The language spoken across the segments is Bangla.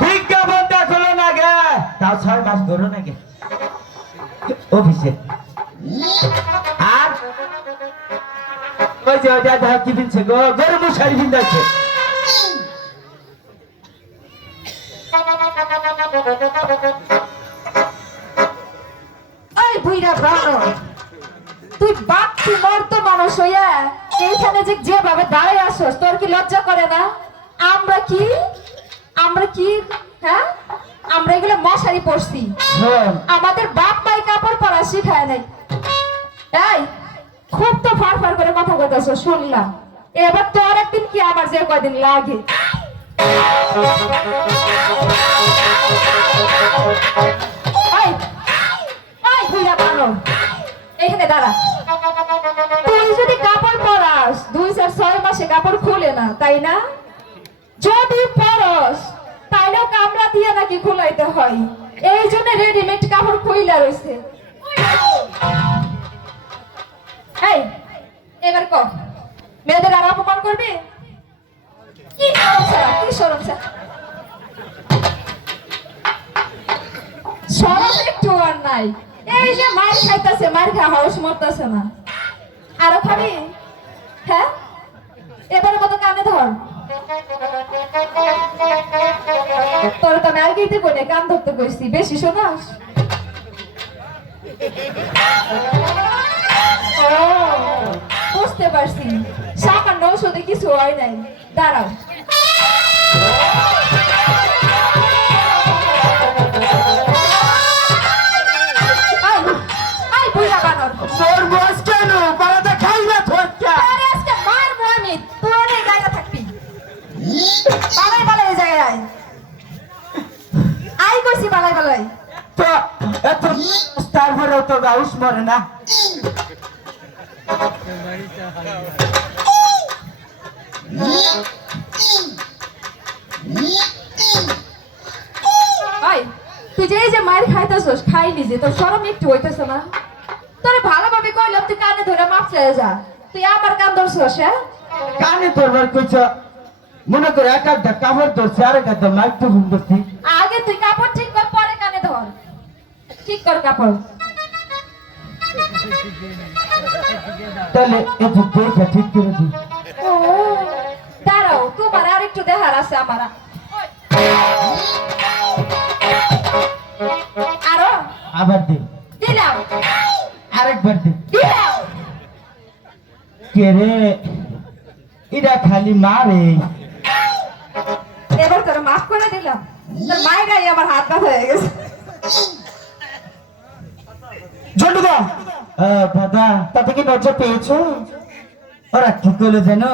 বিজ্ঞাপন দেখল না গে। তাও ছয় মাস ধরো না গে। অফিসে। আর? ওই যে ওইটা দেখা কি গো। গরু বুইরা তুই বাপ তুই মর্ত মানুষ হইয়া? এইখানে যে যেভাবে দাঁড়ায় আসস তোর কি লজ্জা করে না? আমরা কি? আমরা কি? হ্যাঁ? আমরা এগুলো মশারি পড়ছি আমাদের বাপ মাই কাপড় পরা শিখায় নাই। এই খুব তো ফার ফার করে কথা কইতাছ শুনলাম। এবার তোর একদিন কি আমার যে কয়দিন লাগে। এইখানে দাঁড়া। তুই যদি কাপড় পরাস দুই চার ছয় মাসে কাপড় খুলে না তাই না? যদি পরস তাইলেও কামড়া দিয়ে নাকি খুলাইতে হয়। এই জন্য রেডিমেড কাপড় খুইলা রয়েছে এই, এবার কর মেয়েদের আর অপমান করবে? কি কি সরম? সরম একটু আর নাই। এই যে মার খাইতেছে, মার খা হাউস মরতেছে না। আরও খাবি? হ্যাঁ? এবারে মতো কানে ধর। তোর তো আমি আগেই দেবো না? কান ধরতে বসছি। বেশি শোনাস? বুঝতে পারছি। সামান্য ঔষধে কিছু হয় নাই। দাঁড়াও। এত তারপরে তো গাউস মরে না। তুই যে যে মায়ের খাইতেছস খাইলি যে তোর শরম একটু হইতেছে না? তোরে ভালোভাবে কইলাম তুই কানে ধরে মাপ চেয়ে যা। তুই আমার কান ধরছস হ্যাঁ? কানে তোরবার কইছ মনে করে এক একটা কাপড় ধরছে আর এক একটা মাইক্রোফোন ধরছি। আগে ঠিক কর কাপড় তাহলে একটু দেখে ঠিক করে দিই ও দাঁড়াও তোমার আর একটু দেখার আছে আমার আরও আবার দে দিলাম আরেকবার দে দিলাম কে রে এটা খালি মারে এবার তোর মাফ করে দিলাম তোর মায়ের গায়ে আমার হাত ব্যথা হয়ে গেছে জন্টুদা দাদা তাতে কি লজ্জা পেয়েছ? ওরা কি করল জানো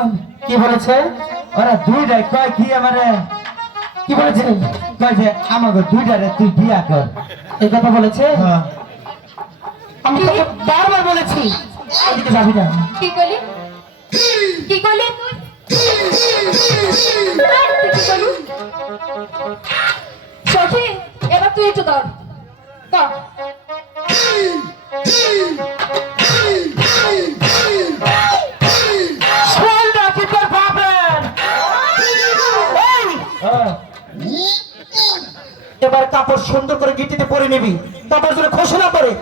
কি বলেছে? ওরা দুইটাই কয় কি আমারে? কি বলেছে? কয় যে আমাকে দুইটারে তুই বিয়া কর। এই কথা বলেছে? আমি তোকে বারবার বলেছি। এদিকে যাবি না। কি করলি? কি করলি? সখী এবার তুই একটু ধর। সুন্দর করে গিটিতে পরে নিবি তারপর যেন খসে পরে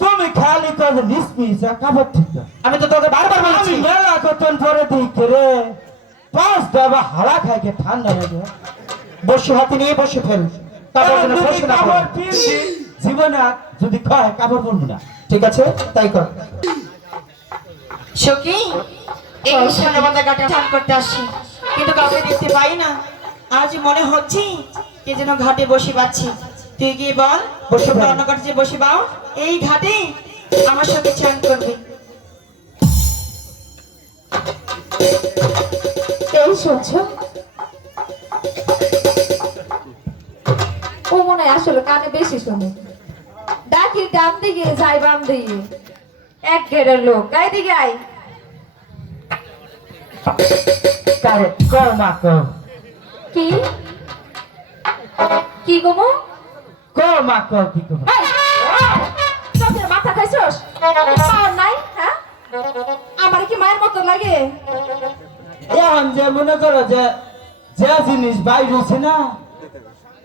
তুমি খালি করে নিসমিস কাপড় ঠিক আমি তো তোকে বারবার বলেছি। আমি মেলা কতন পরে দিকে রে। পাঁচ দাবা হারা খাইকে ঠান্ডা লাগে। বসে হাতে নিয়ে বসে ফেল তারপর যেন যদি না কাপড় জীবনে যদি কয় কাপড় পরবো না। ঠিক আছে তাই কর। সখী এই সামনে বান্ধা গাটা টান করতে আসছি। কিন্তু কাউকে দেখতে পাই না। আজ মনে হচ্ছে কে যেন ঘাটে বসে পাচ্ছি। তুই গিয়ে বল বসে ঘাটে যে বসে পাও এই ঘাটে আমার সাথে চান করবে। এই শুনছো? ও মনে হয় আসলে কানে বেশি শোনে। ডাকি ডান দিকে যাই বাম দিকে। এক গেটের লোক গাই দিকে আই কি? কি গমো কর মা কর কি কর এই, চোখের মাথা খাইছস? পাওয়ার নাই হ্যাঁ? আমার কি মায়ের মতো লাগে? এখন যে মনে করো যে যে জিনিস বাইরে হচ্ছে না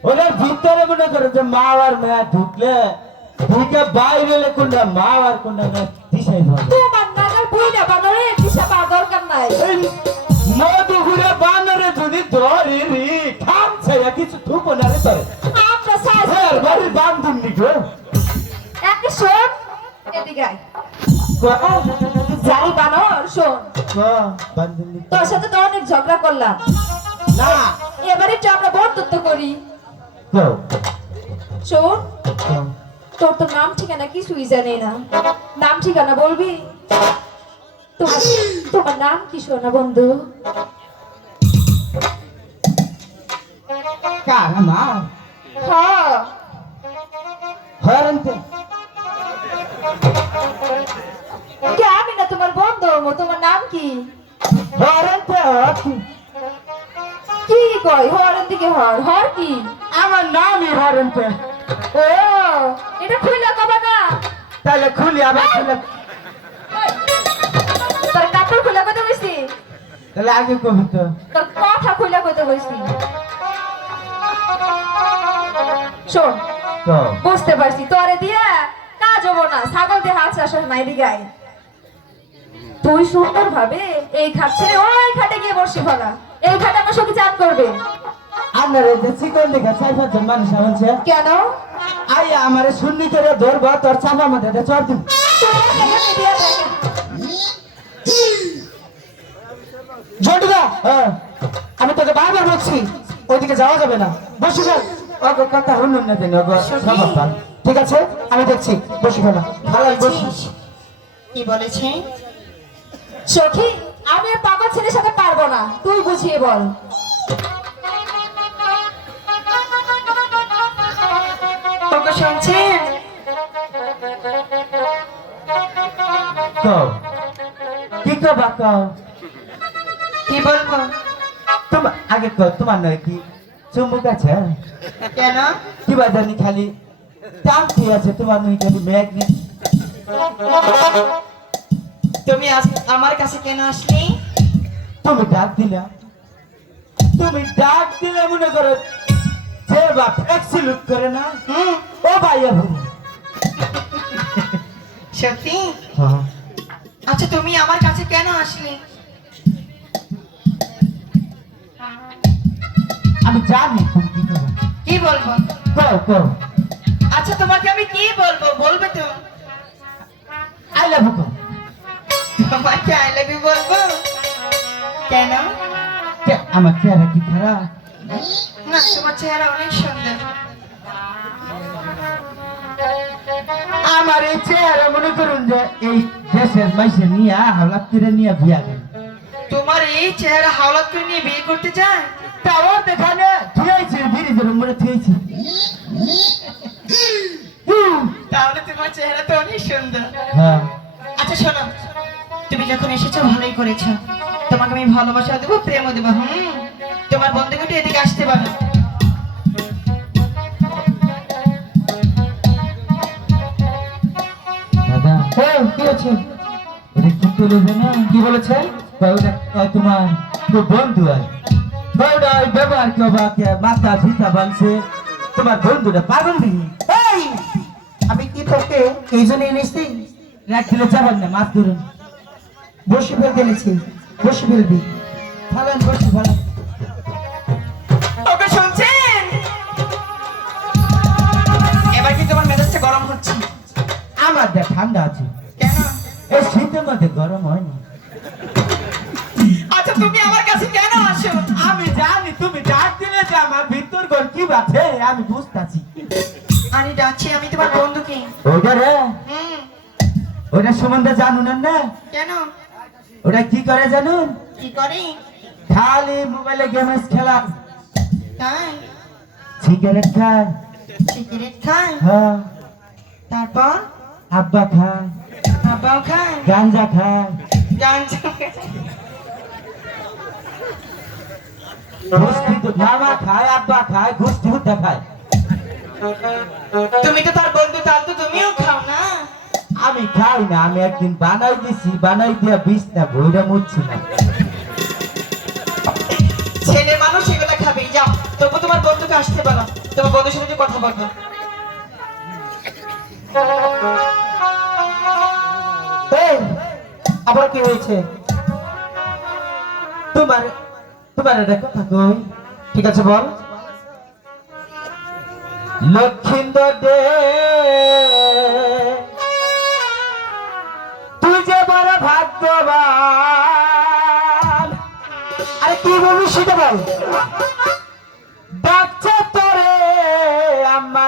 ওদের ভিতরে মনে করে যে মা আর মেয়া ঢুকলে ঢুকে বাইরে এলে কোনটা মা আর কোনটা মেয়া দিশাই হবে। তোমার নাগাল বুইরা বানরে দিশা পাওয়ার দরকার নাই। মধু ঘুরে বানরে যদি ধরে রে থামছে কিছু থুপো না রে তোরে। যাই বানর শোন। তোর সাথে তো অনেক ঝগড়া করলাম। না। এবারে একটু আমরা বন্ধুত্ব করি। শোন তোর তো নাম ঠিকানা কিছুই জানি না। নাম ঠিকানা বলবি? তোমার তোমার নাম কি সোনা বন্ধু? কার হ্যাঁ। তোমার বন্ধু তোমার নাম কি? কি কয়? হরের দিকে হর। হর কি? আমার নামই হরন্তে ও এটা খুলে কবা না তাহলে খুলি আবার খুলে। তোর কাপড় খুলে কইতে কইছি তাহলে আগে কবি তো। তোর কথা খুলে কইতে কইছি শোন বুঝতে পারছি। তোরে দিয়া কাজ হব না। ছাগল দিয়ে হাত চাষের মাইরি গায়ে তুই সুন্দর ভাবে এই খাট ছেড়ে ওই খাটে গিয়ে বসে ফেলা এই খাটে আমার সঙ্গে চান করবে। আনারে যে চিকন দেখা চাই পাঁচজন মানুষ আছে। কেন? আই আমারে শুননি করে ধরবো তোর চাপা হ্যাঁ আমি তোকে বারবার বলছি ওইদিকে যাওয়া যাবে না। বসে কথা না দেন ঠিক আছে? আমি দেখছি বসে ফেলা ভালো বসি কি বলেছে? সখী আমি আর পাগল ছেলের সাথে পারব না। তুই বুঝিয়ে বল। ওকে শুনছেন কি কবা কও কি বলব? তোমার আগে তোমার নয় কি? চুম্বুক আছে কেন? কি জানি খালি? টানতে আছে তোমার নয় খালি ম্যাগনেট। তুমি আমার কাছে কেন আসলি? তুমি ডাক দিলা। তুমি ডাক দিলে মনে করো যে বাপ লুক করে না ও ভাইয়া ভুরি সত্যি? হ্যাঁ। আচ্ছা তুমি আমার কাছে কেন আসলি? আমি জানি কি বলব? কও কও। আচ্ছা তোমাকে আমি কি বলব? বলবে তো। আই লাভ কও। তোমাকে আই লাভ ইউ বলব। কেন? আমার চেহারা কি খারাপ? না তোমার চেহারা অনেক সুন্দর। আমার এই চেহারা মনে করুন যে এই দেশের মাইসে নিয়ে হাওলাত করে নিয়ে বিয়া করে তোমার এই চেহারা হাওলাত করে নিয়ে বিয়ে করতে চায়? তাও দেখানে থুয়েছি ব্রিজের উপরে থুয়েছি ভালোবাসা দেবো প্রেমও দেবো। হুম তোমার বন্ধুকে এদিকে আসতে পারো। কি আছে ওরে কি করে জানো কি বলেছে? তোমার বন্ধু আর ব্যবহার কেউ বা মাথা ফিতা বানছে তোমার বন্ধুটা পাগল দিই আমি কি তোকে এই জন্য এনেছি? রাখ দিলে যাবেন না মাছ ধরুন। বসে ফেলতে এনেছি বসে ফেলবি ফেলেন বসে ফেলেন। ওকে শুনছেন? এবার কি তোমার মেজাজটা গরম হচ্ছে। আমার দেখ ঠান্ডা আছে। কেন? এই শীতের মধ্যে গরম হয়নি। আচ্ছা তুমি আমার কাছে কেন আসো? আমি জানি তুমি ডাক দিলে যে আমার ভিতর ঘর কি বাছে আমি বুঝতেছি। আমি ডাকছি আমি তোমার বন্ধুকে। ওটা রে? ওটা সম্বন্ধে জানুন না? কেন? ওটা কি করে জানুন কি করে? খালি মোবাইলে গেমস খেলা। তাই? সিগারেট খায়। সিগারেট খায়? হ্যাঁ। তারপর? আব্বা খায়। আব্বাও খায়? গাঞ্জা খায়। গাঞ্জা মামা খায় আব্বা খায় ঘুষটি হুদ্দা খায় তুমি তো তার বন্ধু তাহলে তো তুমিও খাও না? আমি খাই না আমি একদিন বানাই দিছি বানাই দিয়া বিষ না ভৈরা মুচ্ছি না। ছেলে মানুষ এগুলো তবু তোমার বন্ধুকে আসতে পারো তোমার বন্ধুর সাথে কথা বলব আবার কি হয়েছে? তোমার তোমার একটা কথা কই? ঠিক আছে বল। লক্ষিন্দর দে ভাগ্যবান আরে কি বলবি সেটা বল। বাচ্চা তোরে আম্মা